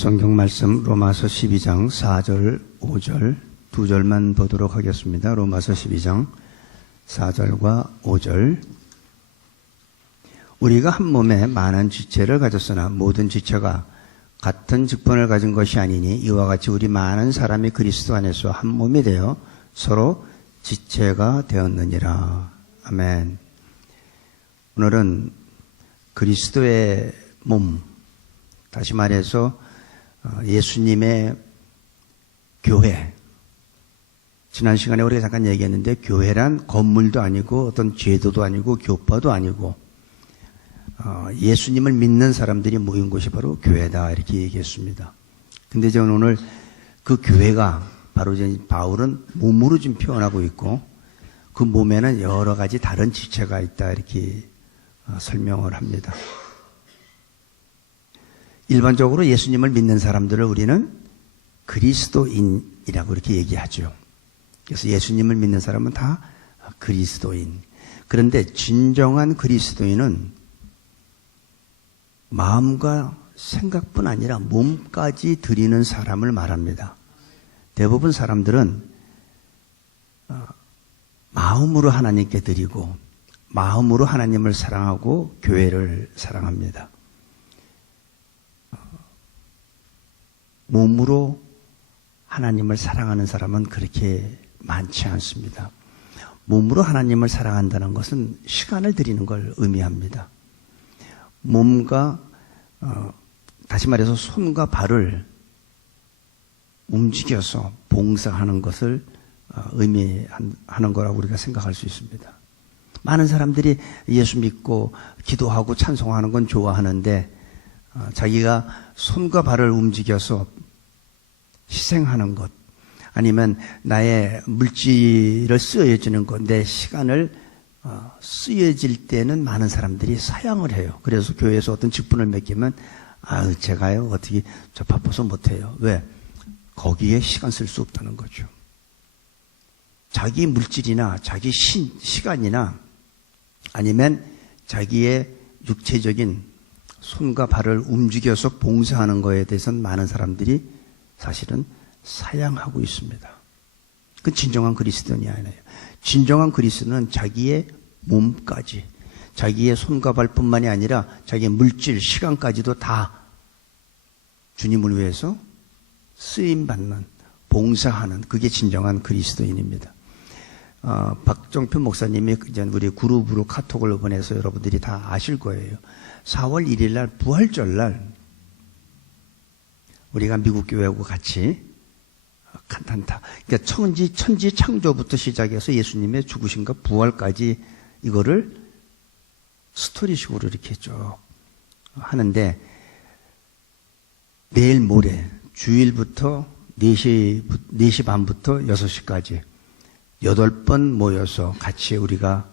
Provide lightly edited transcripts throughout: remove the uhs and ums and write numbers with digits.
성경 말씀 로마서 12장 4절, 5절 두 절만 보도록 하겠습니다. 로마서 12장 4절과 5절. 우리가 한 몸에 많은 지체를 가졌으나 모든 지체가 같은 직분을 가진 것이 아니니 이와 같이 우리 많은 사람이 그리스도 안에서 한 몸이 되어 서로 지체가 되었느니라. 아멘. 오늘은 그리스도의 몸, 다시 말해서 예수님의 교회. 지난 시간에 우리가 잠깐 얘기했는데 교회란 건물도 아니고 어떤 제도도 아니고 교파도 아니고 예수님을 믿는 사람들이 모인 곳이 바로 교회다 이렇게 얘기했습니다. 근데 저는 오늘 그 교회가 바로 바울은 몸으로 지금 표현하고 있고 그 몸에는 여러 가지 다른 지체가 있다 이렇게 설명을 합니다. 일반적으로 예수님을 믿는 사람들을 우리는 그리스도인이라고 이렇게 얘기하죠. 그래서 예수님을 믿는 사람은 다 그리스도인. 그런데 진정한 그리스도인은 마음과 생각뿐 아니라 몸까지 드리는 사람을 말합니다. 대부분 사람들은 마음으로 하나님께 드리고 마음으로 하나님을 사랑하고 교회를 사랑합니다. 몸으로 하나님을 사랑하는 사람은 그렇게 많지 않습니다. 몸으로 하나님을 사랑한다는 것은 시간을 드리는 걸 의미합니다. 몸과 다시 말해서 손과 발을 움직여서 봉사하는 것을 의미하는 거라고 우리가 생각할 수 있습니다. 많은 사람들이 예수 믿고 기도하고 찬송하는 건 좋아하는데 자기가 손과 발을 움직여서 희생하는 것 아니면 나의 물질을 쓰여지는 것, 내 시간을 쓰여질 때는 많은 사람들이 사양을 해요. 그래서 교회에서 어떤 직분을 맡기면 제가요 어떻게 저 바빠서 못해요. 왜? 거기에 시간 쓸 수 없다는 거죠. 자기 물질이나 자기 시간이나 아니면 자기의 육체적인 손과 발을 움직여서 봉사하는 것에 대해서는 많은 사람들이 사실은 사양하고 있습니다. 그 진정한 그리스도인이 아니에요. 진정한 그리스도는 자기의 몸까지, 자기의 손과 발뿐만이 아니라 자기의 물질, 시간까지도 다 주님을 위해서 쓰임받는, 봉사하는 그게 진정한 그리스도인입니다. 박정표 목사님이 우리 그룹으로 카톡을 보내서 여러분들이 다 아실 거예요. 4월 1일 날 부활절 날 우리가 미국 교회하고 같이 간단타. 그러니까 천지 창조부터 시작해서 예수님의 죽으심과 부활까지 이거를 스토리식으로 이렇게 쭉 하는데 내일 모레 주일부터 4시 반부터 6시까지 8번 모여서 같이 우리가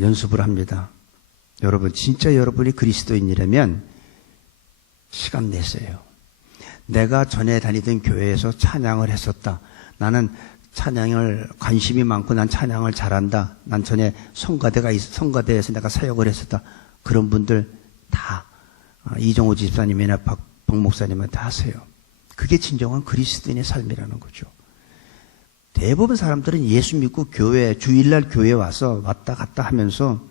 연습을 합니다. 여러분 진짜 여러분이 그리스도인이라면 시간 내세요. 내가 전에 다니던 교회에서 찬양을 했었다. 나는 찬양을 관심이 많고 난 찬양을 잘한다. 난 전에 성가대에서 내가 사역을 했었다. 그런 분들 다 이정호 집사님이나 박 목사님한테 하세요. 그게 진정한 그리스도인의 삶이라는 거죠. 대부분 사람들은 예수 믿고 교회, 주일날 교회 와서 왔다 갔다 하면서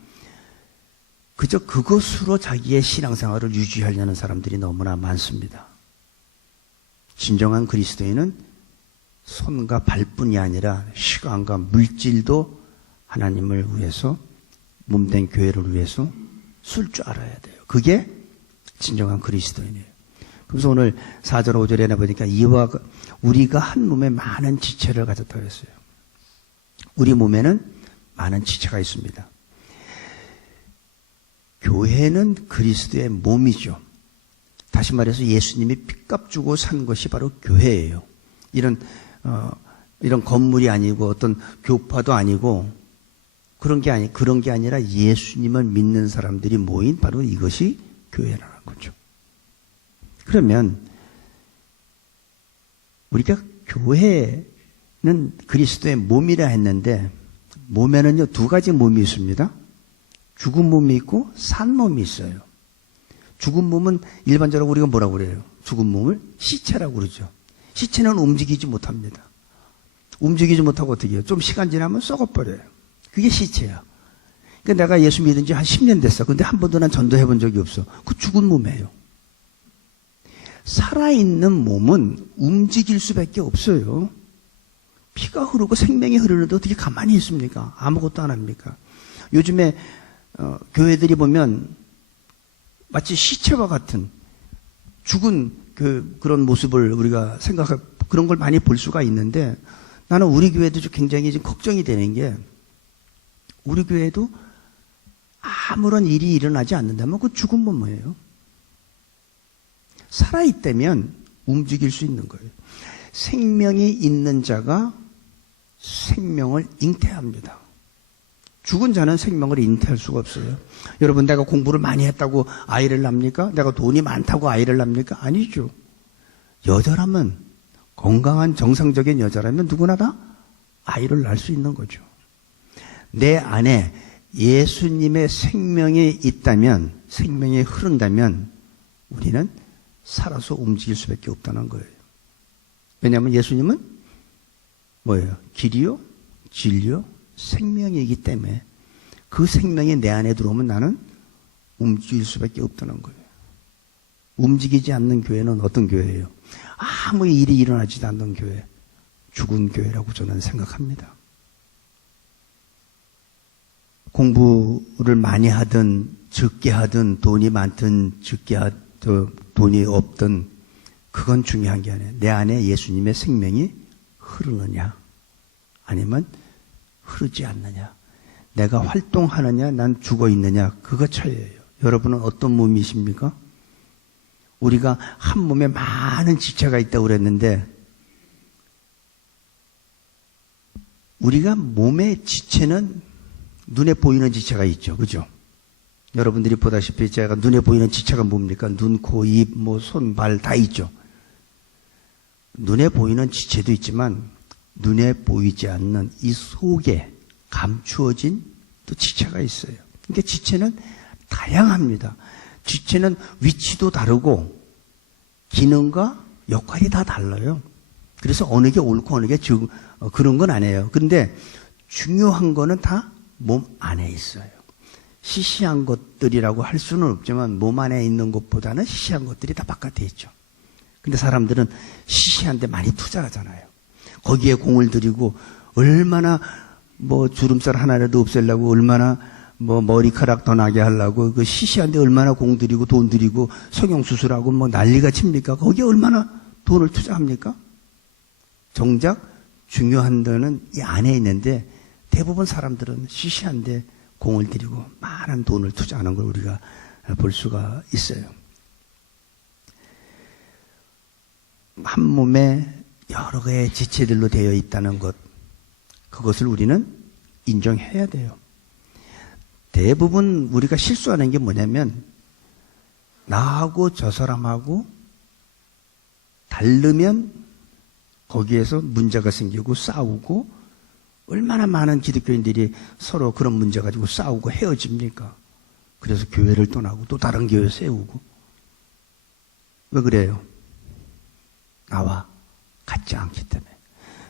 그저 그것으로 자기의 신앙생활을 유지하려는 사람들이 너무나 많습니다. 진정한 그리스도인은 손과 발뿐이 아니라 시간과 물질도 하나님을 위해서 몸된 교회를 위해서 쓸 줄 알아야 돼요. 그게 진정한 그리스도인이에요. 그래서 오늘 4절 5절에 보니까 우리가 한 몸에 많은 지체를 가졌다고 했어요. 우리 몸에는 많은 지체가 있습니다. 교회는 그리스도의 몸이죠. 다시 말해서 예수님이 핏값 주고 산 것이 바로 교회예요. 이런 건물이 아니고 어떤 교파도 아니고 그런 게 아니라 예수님을 믿는 사람들이 모인 바로 이것이 교회라는 거죠. 그러면 우리가 교회는 그리스도의 몸이라 했는데 몸에는요 2가지 몸이 있습니다. 죽은 몸이 있고 산 몸이 있어요. 죽은 몸은 일반적으로 우리가 뭐라고 그래요? 죽은 몸을 시체라고 그러죠. 시체는 움직이지 못합니다. 움직이지 못하고 어떻게 해요? 좀 시간 지나면 썩어버려요. 그게 시체야. 그러니까 내가 예수 믿은 지 한 10년 됐어. 근데 한 번도 난 전도해 본 적이 없어. 그 죽은 몸이에요. 살아있는 몸은 움직일 수밖에 없어요. 피가 흐르고 생명이 흐르는데 어떻게 가만히 있습니까? 아무것도 안 합니까? 요즘에 교회들이 보면 마치 시체와 같은 죽은 그런 모습을 우리가 그런 걸 많이 볼 수가 있는데, 나는 우리 교회도 굉장히 좀 걱정이 되는 게, 우리 교회도 아무런 일이 일어나지 않는다면 그 죽은 몸이에요. 살아있다면 움직일 수 있는 거예요. 생명이 있는 자가 생명을 잉태합니다. 죽은 자는 생명을 잉태할 수가 없어요. 여러분, 내가 공부를 많이 했다고 아이를 낳습니까? 내가 돈이 많다고 아이를 낳습니까? 아니죠. 여자라면, 건강한 정상적인 여자라면 누구나 다 아이를 낳을 수 있는 거죠. 내 안에 예수님의 생명이 있다면, 생명이 흐른다면 우리는 살아서 움직일 수밖에 없다는 거예요. 왜냐하면 예수님은 뭐예요? 길이요, 진리요, 생명이기 때문에 그 생명이 내 안에 들어오면 나는 움직일 수밖에 없다는 거예요. 움직이지 않는 교회는 어떤 교회예요? 아무 일이 일어나지도 않는 교회, 죽은 교회라고 저는 생각합니다. 공부를 많이 하든 적게 하든 돈이 많든 적게 하든 돈이 없든 그건 중요한 게 아니에요. 내 안에 예수님의 생명이 흐르느냐 아니면 흐르지 않느냐, 내가 활동하느냐 난 죽어 있느냐, 그거 차이예요. 여러분은 어떤 몸이십니까? 우리가 한 몸에 많은 지체가 있다고 그랬는데, 우리가 몸의 지체는 눈에 보이는 지체가 있죠. 그죠? 여러분들이 보다시피 제가 눈에 보이는 지체가 뭡니까? 눈, 코, 입, 손, 발 다 있죠. 눈에 보이는 지체도 있지만 눈에 보이지 않는 이 속에 감추어진 또 지체가 있어요. 그러니까 지체는 다양합니다. 지체는 위치도 다르고 기능과 역할이 다 달라요. 그래서 어느 게 옳고 어느 게 그런 건 아니에요. 그런데 중요한 거는 다 몸 안에 있어요. 시시한 것들이라고 할 수는 없지만 몸 안에 있는 것보다는 시시한 것들이 다 바깥에 있죠. 근데 사람들은 시시한 데 많이 투자하잖아요. 거기에 공을 들이고 얼마나 주름살 하나라도 없애려고 얼마나 머리카락 더 나게 하려고 그 시시한 데 얼마나 공 들이고 돈 들이고 성형수술하고 난리가 칩니까? 거기에 얼마나 돈을 투자합니까? 정작 중요한 데는 이 안에 있는데 대부분 사람들은 시시한 데 공을 들이고 많은 돈을 투자하는 걸 우리가 볼 수가 있어요. 한 몸에 여러 개의 지체들로 되어 있다는 것, 그것을 우리는 인정해야 돼요. 대부분 우리가 실수하는 게 뭐냐면, 나하고 저 사람하고 다르면 거기에서 문제가 생기고 싸우고, 얼마나 많은 기독교인들이 서로 그런 문제 가지고 싸우고 헤어집니까? 그래서 교회를 떠나고 또 다른 교회 세우고. 왜 그래요? 나와 같지 않기 때문에.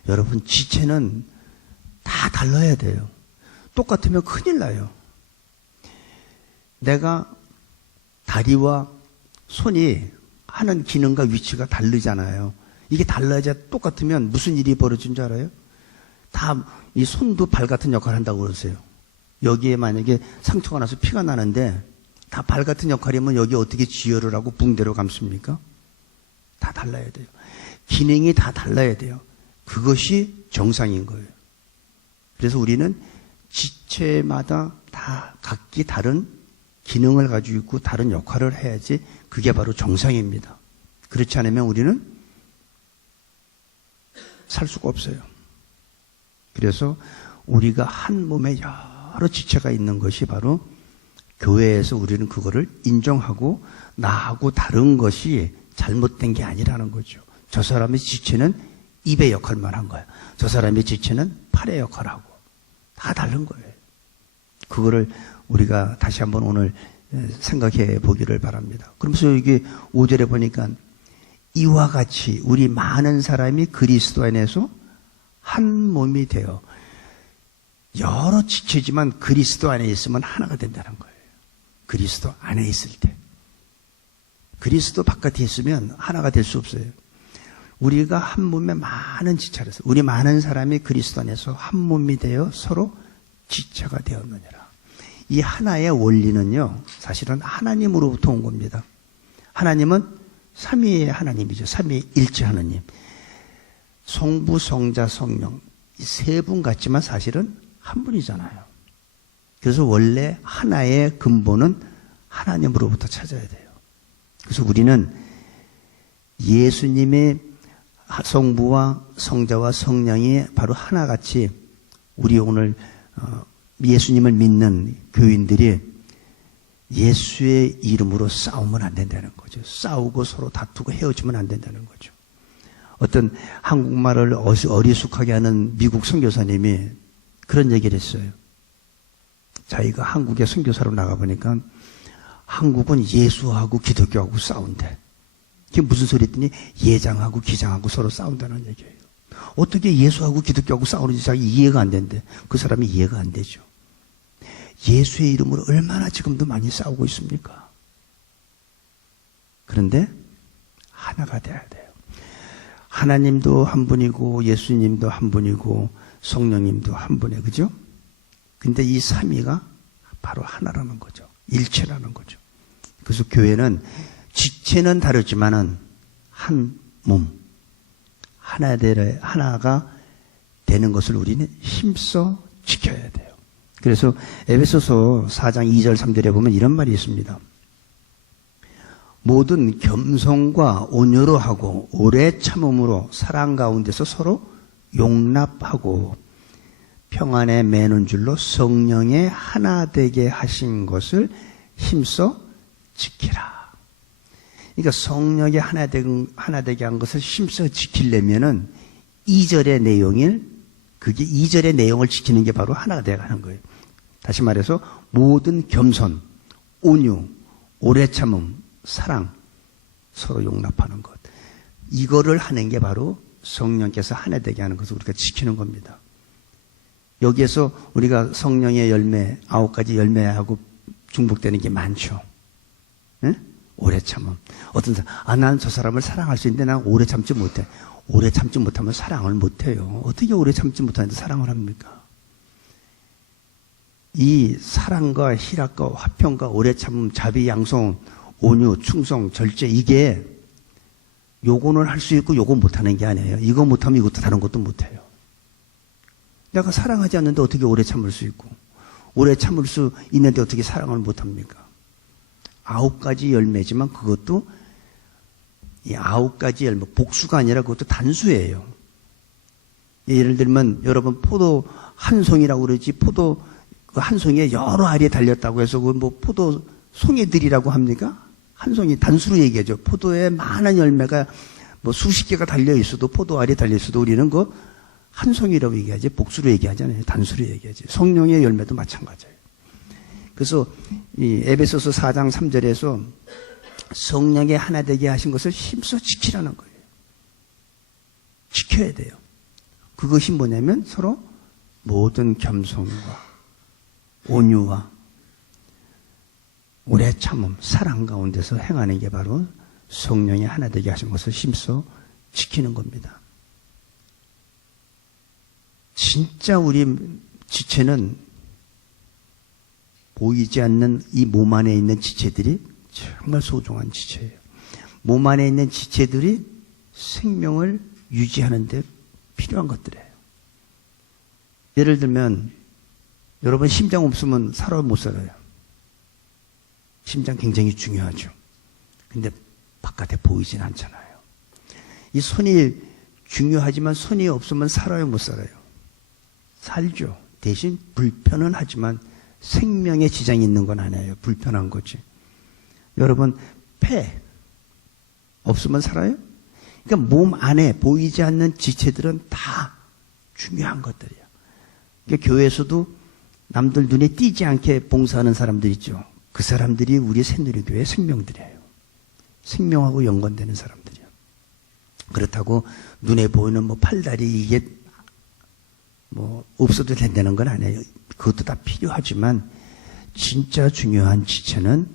여러분, 지체는 다 달라야 돼요. 똑같으면 큰일 나요. 내가 다리와 손이 하는 기능과 위치가 다르잖아요. 이게 달라야 똑같으면 무슨 일이 벌어진 줄 알아요? 다 이 손도 발 같은 역할을 한다고 그러세요. 여기에 만약에 상처가 나서 피가 나는데 다 발 같은 역할이면 여기 어떻게 지혈을 하고 붕대로 감습니까? 다 달라야 돼요. 기능이 다 달라야 돼요. 그것이 정상인 거예요. 그래서 우리는 지체마다 다 각기 다른 기능을 가지고 있고 다른 역할을 해야지 그게 바로 정상입니다. 그렇지 않으면 우리는 살 수가 없어요. 그래서 우리가 한 몸에 여러 지체가 있는 것이 바로 교회에서 우리는 그거를 인정하고 나하고 다른 것이 잘못된 게 아니라는 거죠. 저 사람의 지체는 입의 역할만 한 거야. 저 사람의 지체는 팔의 역할을 하고 다 다른 거예요. 그거를 우리가 다시 한번 오늘 생각해 보기를 바랍니다. 그러면서 여기 5절에 보니까 이와 같이 우리 많은 사람이 그리스도 안에서 한 몸이 되어, 여러 지체지만 그리스도 안에 있으면 하나가 된다는 거예요. 그리스도 안에 있을 때. 그리스도 바깥에 있으면 하나가 될 수 없어요. 우리가 한 몸에 많은 지체라서, 우리 많은 사람이 그리스도 안에서 한 몸이 되어 서로 지체가 되었느니라. 이 하나의 원리는요, 사실은 하나님으로부터 온 겁니다. 하나님은 삼위의 하나님이죠. 삼위일체 하나님. 성부, 성자, 성령, 이 세 분 같지만 사실은 한 분이잖아요. 그래서 원래 하나의 근본은 하나님으로부터 찾아야 돼요. 그래서 우리는 예수님의 성부와 성자와 성령이 바로 하나같이, 우리 오늘 예수님을 믿는 교인들이 예수의 이름으로 싸우면 안 된다는 거죠. 싸우고 서로 다투고 헤어지면 안 된다는 거죠. 어떤 한국말을 어리숙하게 하는 미국 선교사님이 그런 얘기를 했어요. 자기가 한국에 선교사로 나가보니까 한국은 예수하고 기독교하고 싸운대. 그게 무슨 소리 했더니 예장하고 기장하고 서로 싸운다는 얘기예요. 어떻게 예수하고 기독교하고 싸우는지 자기 이해가 안 된대. 그 사람이 이해가 안 되죠. 예수의 이름으로 얼마나 지금도 많이 싸우고 있습니까? 그런데 하나가 돼야 돼요. 하나님도 한 분이고 예수님도 한 분이고 성령님도 한 분이에요. 그죠? 근데 이 삼위가 바로 하나라는 거죠. 일체라는 거죠. 그래서 교회는 지체는 다르지만은 한 몸, 하나가 되는 것을 우리는 힘써 지켜야 돼요. 그래서 에베소서 4장 2절 3절에 보면 이런 말이 있습니다. 모든 겸손과 온유로 하고 오래 참음으로 사랑 가운데서 서로 용납하고 평안에 매는 줄로 성령의 하나 되게 하신 것을 힘써 지키라. 그러니까 성령의 하나 되게 한 것을 힘써 지키려면은 2절의 내용을 지키는 게 바로 하나가 되어 가는 거예요. 다시 말해서 모든 겸손, 온유, 오래 참음, 사랑, 서로 용납하는 것. 이거를 하는 게 바로 성령께서 하나 되게 하는 것을 우리가 지키는 겁니다. 여기에서 우리가 성령의 열매, 9가지 열매하고 중복되는 게 많죠. 네? 오래 참음. 어떤 사람, 난 저 사람을 사랑할 수 있는데 난 오래 참지 못해. 오래 참지 못하면 사랑을 못해요. 어떻게 오래 참지 못하는데 사랑을 합니까? 이 사랑과 희락과 화평과 오래 참음, 자비, 양성, 온유, 충성, 절제, 이게 요거는 할 수 있고 요거 못하는 게 아니에요. 이거 못하면 이것도 다른 것도 못해요. 내가 사랑하지 않는데 어떻게 오래 참을 수 있고, 오래 참을 수 있는데 어떻게 사랑을 못합니까? 9가지 열매지만 그것도 이 9가지 열매, 복수가 아니라 그것도 단수예요. 예를 들면 여러분 포도 한 송이라고 그러지, 포도 그 한 송이에 여러 알이 달렸다고 해서 그 뭐 포도 송이들이라고 합니까? 한 송이 단수로 얘기하죠. 포도에 많은 열매가 뭐 수십 개가 달려 있어도, 포도 알이 달려 있어도 우리는 그 한 송이라고 얘기하지, 복수로 얘기하잖아요. 단수로 얘기하지. 성령의 열매도 마찬가지예요. 그래서 이 에베소서 4장 3절에서 성령의 하나 되게 하신 것을 힘써 지키라는 거예요. 지켜야 돼요. 그것이 뭐냐면 서로 모든 겸손과 온유와 오래 참음, 사랑 가운데서 행하는 게 바로 성령의 하나 되게 하신 것을 힘써 지키는 겁니다. 진짜 우리 지체는 보이지 않는 이 몸 안에 있는 지체들이 정말 소중한 지체예요. 몸 안에 있는 지체들이 생명을 유지하는 데 필요한 것들이에요. 예를 들면 여러분 심장 없으면 살아 못 살아요. 심장 굉장히 중요하죠. 근데 바깥에 보이진 않잖아요. 이 손이 중요하지만 손이 없으면 살아요, 못 살아요? 살죠. 대신 불편은 하지만 생명에 지장이 있는 건 아니에요. 불편한 거지. 여러분 폐 없으면 살아요? 그러니까 몸 안에 보이지 않는 지체들은 다 중요한 것들이에요. 그러니까 교회에서도 남들 눈에 띄지 않게 봉사하는 사람들 있죠. 그 사람들이 우리 새누리교회 생명들이에요. 생명하고 연관되는 사람들이에요. 그렇다고 눈에 보이는 뭐 팔다리 이게 뭐 없어도 된다는 건 아니에요. 그것도 다 필요하지만 진짜 중요한 지체는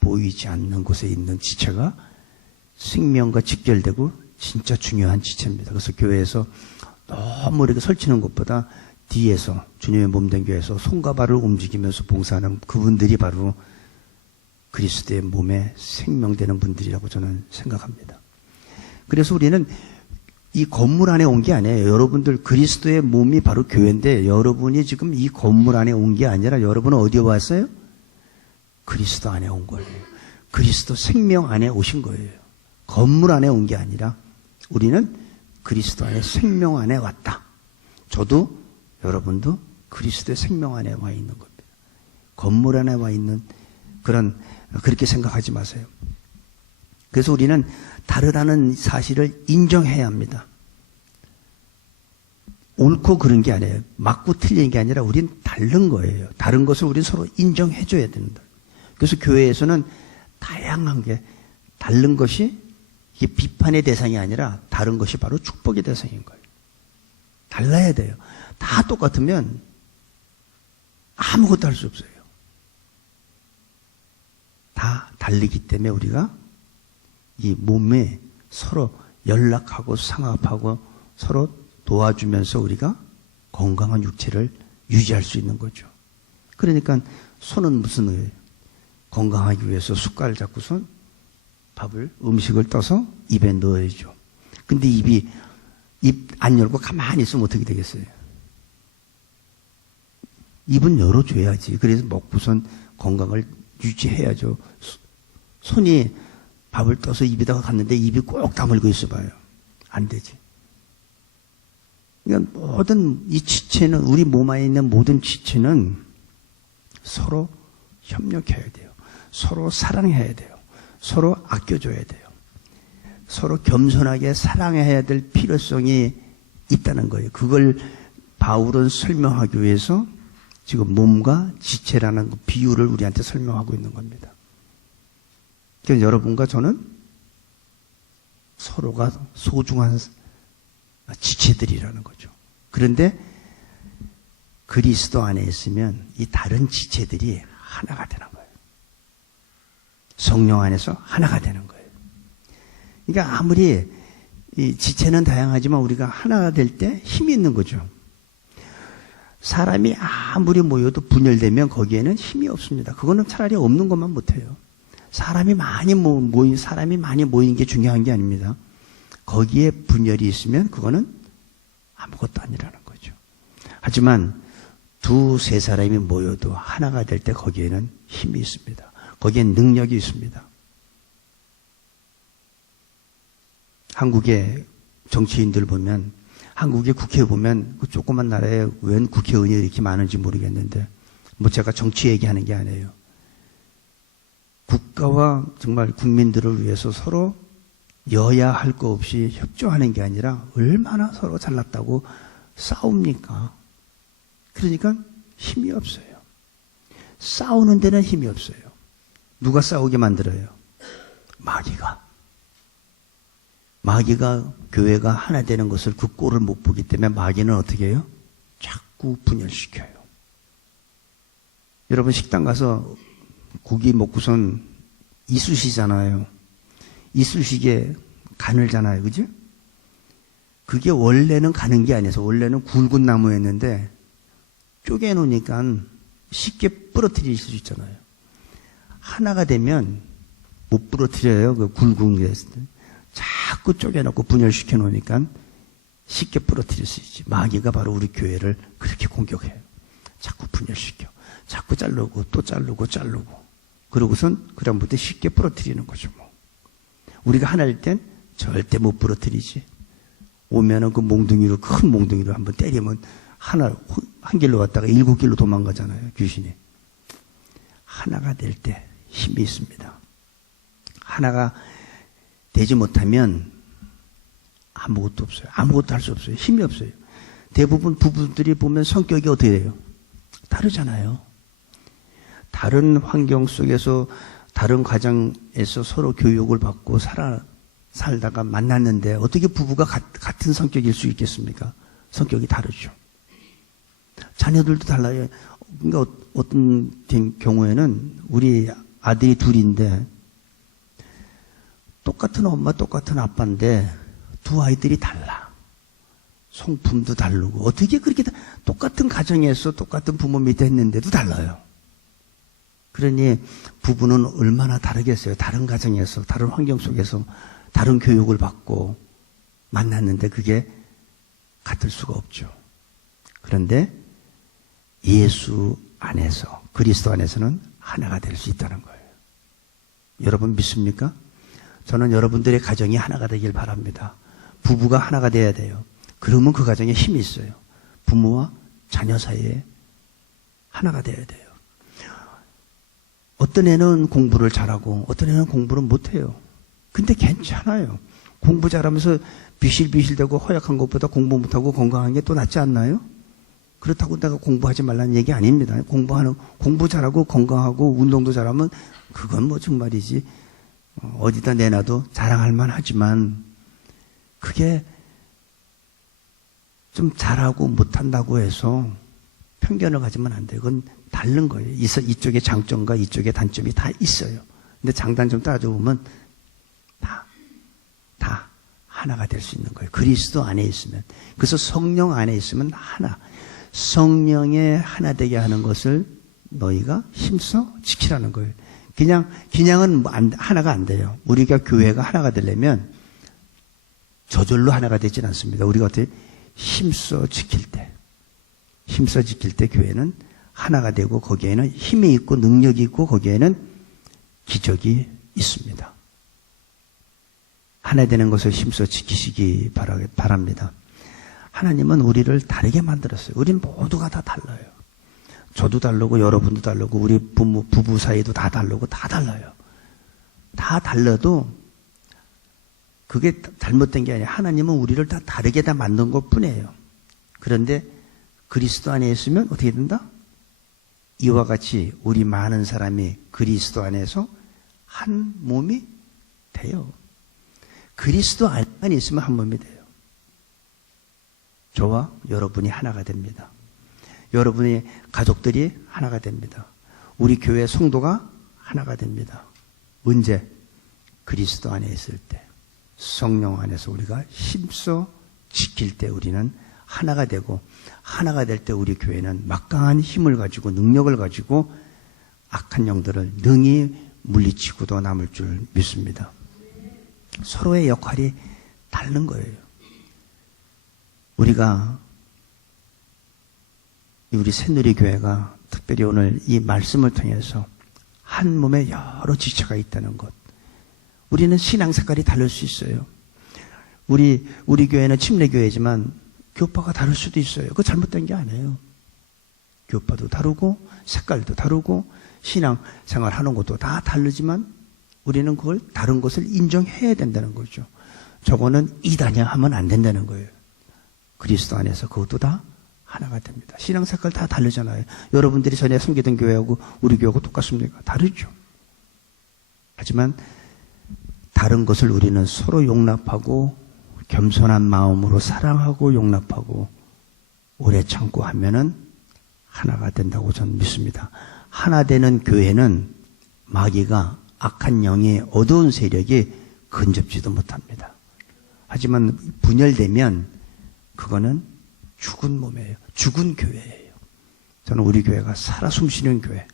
보이지 않는 곳에 있는 지체가 생명과 직결되고 진짜 중요한 지체입니다. 그래서 교회에서 너무 이렇게 설치는 것보다 뒤에서 주님의 몸된 교회에서 손과 발을 움직이면서 봉사하는 그분들이 바로 그리스도의 몸에 생명되는 분들이라고 저는 생각합니다. 그래서 우리는 이 건물 안에 온 게 아니에요. 여러분들 그리스도의 몸이 바로 교회인데 여러분이 지금 이 건물 안에 온 게 아니라 여러분은 어디에 왔어요? 그리스도 안에 온 거예요. 그리스도 생명 안에 오신 거예요. 건물 안에 온 게 아니라 우리는 그리스도 안에 생명 안에 왔다. 저도 여러분도 그리스도의 생명 안에 와 있는 겁니다. 건물 안에 와 있는 그렇게 생각하지 마세요. 그래서 우리는 다르다는 사실을 인정해야 합니다. 옳고 그른 게 아니에요. 맞고 틀린 게 아니라 우린 다른 거예요. 다른 것을 우린 서로 인정해줘야 된다. 그래서 교회에서는 다양한 게 다른 것이 이게 비판의 대상이 아니라 다른 것이 바로 축복의 대상인 거예요. 달라야 돼요. 다 똑같으면 아무것도 할 수 없어요. 다 다르기 때문에 우리가 이 몸에 서로 연락하고 상합하고 서로 도와주면서 우리가 건강한 육체를 유지할 수 있는 거죠. 그러니까 손은 무슨 의예요? 건강하기 위해서 숟갈 잡고선 음식을 떠서 입에 넣어야죠. 근데 입 안 열고 가만히 있으면 어떻게 되겠어요? 입은 열어줘야지. 그래서 먹고선 건강을 유지해야죠. 손이 밥을 떠서 입에다가 갔는데 입이 꼭 다물고 있어봐요. 안 되지. 그러니까 모든 이 지체는 우리 몸 안에 있는 모든 지체는 서로 협력해야 돼요. 서로 사랑해야 돼요. 서로 아껴줘야 돼요. 서로 겸손하게 사랑해야 될 필요성이 있다는 거예요. 그걸 바울은 설명하기 위해서 지금 몸과 지체라는 그 비유를 우리한테 설명하고 있는 겁니다. 그래서 여러분과 저는 서로가 소중한 지체들이라는 거죠. 그런데 그리스도 안에 있으면 이 다른 지체들이 하나가 되는 거예요. 성령 안에서 하나가 되는 거예요. 그러니까 아무리 이 지체는 다양하지만 우리가 하나가 될 때 힘이 있는 거죠. 사람이 아무리 모여도 분열되면 거기에는 힘이 없습니다. 그거는 차라리 없는 것만 못해요. 사람이 많이 모인 게 중요한 게 아닙니다. 거기에 분열이 있으면 그거는 아무것도 아니라는 거죠. 하지만 두세 사람이 모여도 하나가 될 때 거기에는 힘이 있습니다. 거기엔 능력이 있습니다. 한국의 정치인들 보면, 한국의 국회 보면 그 조그만 나라에 웬 국회의원이 이렇게 많은지 모르겠는데, 뭐 제가 정치 얘기하는 게 아니에요. 국가와 정말 국민들을 위해서 서로 여야 할 거 없이 협조하는 게 아니라 얼마나 서로 잘났다고 싸웁니까? 그러니까 힘이 없어요. 싸우는 데는 힘이 없어요. 누가 싸우게 만들어요? 마귀가 교회가 하나 되는 것을 그 꼴을 못 보기 때문에 마귀는 어떻게 해요? 자꾸 분열시켜요. 여러분 식당 가서 고기 먹고선 이쑤시잖아요. 이쑤시개 가늘잖아요. 그죠? 그게 원래는 가는 게 아니어서 원래는 굵은 나무였는데 쪼개놓으니까 쉽게 부러뜨릴 수 있잖아요. 하나가 되면 못 부러뜨려요. 그 굵은 게. 자꾸 쪼개놓고 분열시켜 놓으니까 쉽게 부러뜨릴 수 있지. 마귀가 바로 우리 교회를 그렇게 공격해요. 자꾸 분열시켜. 자꾸 자르고 또 자르고 그러고선 그다음부터 쉽게 부러뜨리는 거죠. 뭐. 우리가 하나일 땐 절대 못 부러뜨리지. 오면은 그 몽둥이로, 큰 몽둥이로 한번 때리면 한 길로 왔다가 7길로 도망가잖아요. 귀신이. 하나가 될 때 힘이 있습니다. 하나가 되지 못하면 아무것도 없어요. 아무것도 할 수 없어요. 힘이 없어요. 대부분 부부들이 보면 성격이 어떻게 돼요? 다르잖아요. 다른 환경 속에서 다른 가정에서 서로 교육을 받고 살다가 만났는데 어떻게 부부가 같은 성격일 수 있겠습니까? 성격이 다르죠. 자녀들도 달라요. 그러니까 어떤 경우에는 우리 아들이 둘인데 똑같은 엄마, 똑같은 아빠인데 두 아이들이 달라. 성품도 다르고 어떻게 그렇게 똑같은 가정에서 똑같은 부모 밑에 했는데도 달라요. 그러니 부부는 얼마나 다르겠어요. 다른 가정에서, 다른 환경 속에서 다른 교육을 받고 만났는데 그게 같을 수가 없죠. 그런데 예수 안에서, 그리스도 안에서는 하나가 될 수 있다는 거예요. 여러분 믿습니까? 저는 여러분들의 가정이 하나가 되길 바랍니다. 부부가 하나가 돼야 돼요. 그러면 그 가정에 힘이 있어요. 부모와 자녀 사이에 하나가 돼야 돼요. 어떤 애는 공부를 잘하고 어떤 애는 공부를 못해요. 근데 괜찮아요. 공부 잘하면서 비실비실대고 허약한 것보다 공부 못하고 건강한 게 또 낫지 않나요? 그렇다고 내가 공부하지 말라는 얘기 아닙니다. 공부 잘하고 건강하고 운동도 잘하면 그건 뭐 정말이지 어디다 내놔도 자랑할 만하지만 그게 좀 잘하고 못한다고 해서 편견을 가지면 안 돼요. 그건 다른 거예요. 이쪽에 장점과 이쪽에 단점이 다 있어요. 근데 장단점 따져보면 다 하나가 될 수 있는 거예요. 그리스도 안에 있으면. 그래서 성령 안에 있으면 하나. 성령의 하나 되게 하는 것을 너희가 힘써 지키라는 거예요. 그냥은 하나가 안 돼요. 우리가 교회가 하나가 되려면 저절로 하나가 되진 않습니다. 우리가 어떻게 힘써 지킬 때 교회는 하나가 되고 거기에는 힘이 있고 능력이 있고 거기에는 기적이 있습니다. 하나 되는 것을 힘써 지키시기 바랍니다. 하나님은 우리를 다르게 만들었어요. 우린 모두가 다 달라요. 저도 다르고 여러분도 다르고 우리 부부 사이도 다 다르고 다 달라요. 다 달라도 그게 잘못된 게 아니라 하나님은 우리를 다 다르게 다 만든 것 뿐이에요. 그런데 그리스도 안에 있으면 어떻게 된다? 이와 같이 우리 많은 사람이 그리스도 안에서 한 몸이 돼요. 그리스도 안에 있으면 한 몸이 돼요. 저와 여러분이 하나가 됩니다. 여러분의 가족들이 하나가 됩니다. 우리 교회 성도가 하나가 됩니다. 언제? 그리스도 안에 있을 때, 성령 안에서 우리가 힘써 지킬 때 우리는 하나가 되고, 하나가 될 때 우리 교회는 막강한 힘을 가지고 능력을 가지고 악한 영들을 능히 물리치고도 남을 줄 믿습니다. 서로의 역할이 다른 거예요. 우리 새누리교회가 특별히 오늘 이 말씀을 통해서 한 몸에 여러 지체가 있다는 것. 우리는 신앙 색깔이 다를 수 있어요. 우리 교회는 침례교회지만 교파가 다를 수도 있어요. 그거 잘못된 게 아니에요. 교파도 다르고 색깔도 다르고 신앙 생활하는 것도 다 다르지만 우리는 그걸 다른 것을 인정해야 된다는 거죠. 저거는 이다냐 하면 안 된다는 거예요. 그리스도 안에서 그것도 다 하나가 됩니다. 신앙 색깔 다 다르잖아요. 여러분들이 전에 섬기던 교회하고 우리 교회하고 똑같습니까? 다르죠. 하지만 다른 것을 우리는 서로 용납하고 겸손한 마음으로 사랑하고 용납하고 오래 참고 하면은 하나가 된다고 저는 믿습니다. 하나 되는 교회는 마귀가 악한 영의 어두운 세력이 근접지도 못합니다. 하지만 분열되면 그거는 죽은 몸이에요. 죽은 교회예요. 저는 우리 교회가 살아 숨쉬는 교회,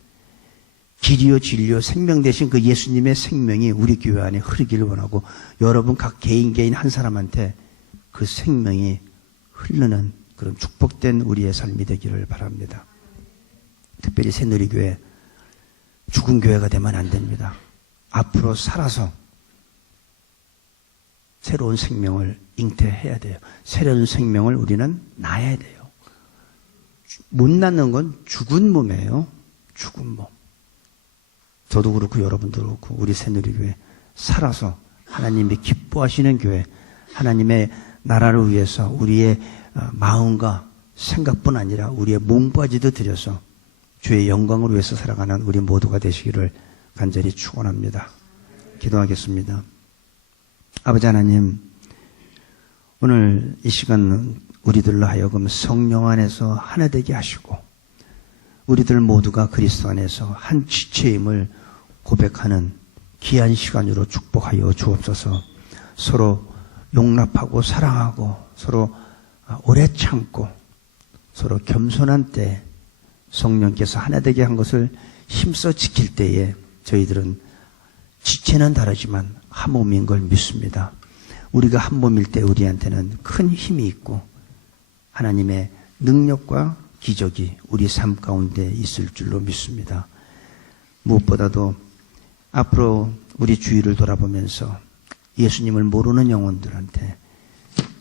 길이요 진리요 생명 되신 그 예수님의 생명이 우리 교회 안에 흐르기를 원하고 여러분 각 개인 한 사람한테 그 생명이 흐르는 그런 축복된 우리의 삶이 되기를 바랍니다. 특별히 새누리교회 죽은 교회가 되면 안 됩니다. 앞으로 살아서 새로운 생명을 잉태해야 돼요. 새로운 생명을 우리는 낳아야 돼요. 못 낳는 건 죽은 몸이에요. 죽은 몸. 저도 그렇고 여러분도 그렇고 우리 새누리교회 살아서 하나님이 기뻐하시는 교회, 하나님의 나라를 위해서 우리의 마음과 생각뿐 아니라 우리의 몸까지도 들여서 주의 영광을 위해서 살아가는 우리 모두가 되시기를 간절히 축원합니다. 기도하겠습니다. 아버지 하나님, 오늘 이 시간 우리들로 하여금 성령 안에서 하나 되게 하시고 우리들 모두가 그리스도 안에서 한 지체임을 고백하는 귀한 시간으로 축복하여 주옵소서. 서로 용납하고 사랑하고 서로 오래 참고 서로 겸손한 때 성령께서 하나 되게 한 것을 힘써 지킬 때에 저희들은 지체는 다르지만 한 몸인 걸 믿습니다. 우리가 한 몸일 때 우리한테는 큰 힘이 있고 하나님의 능력과 기적이 우리 삶 가운데 있을 줄로 믿습니다. 무엇보다도 앞으로 우리 주위를 돌아보면서 예수님을 모르는 영혼들한테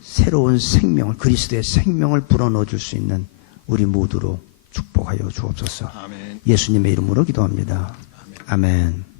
새로운 생명을, 그리스도의 생명을 불어넣어 줄 수 있는 우리 모두로 축복하여 주옵소서. 아멘. 예수님의 이름으로 기도합니다. 아멘.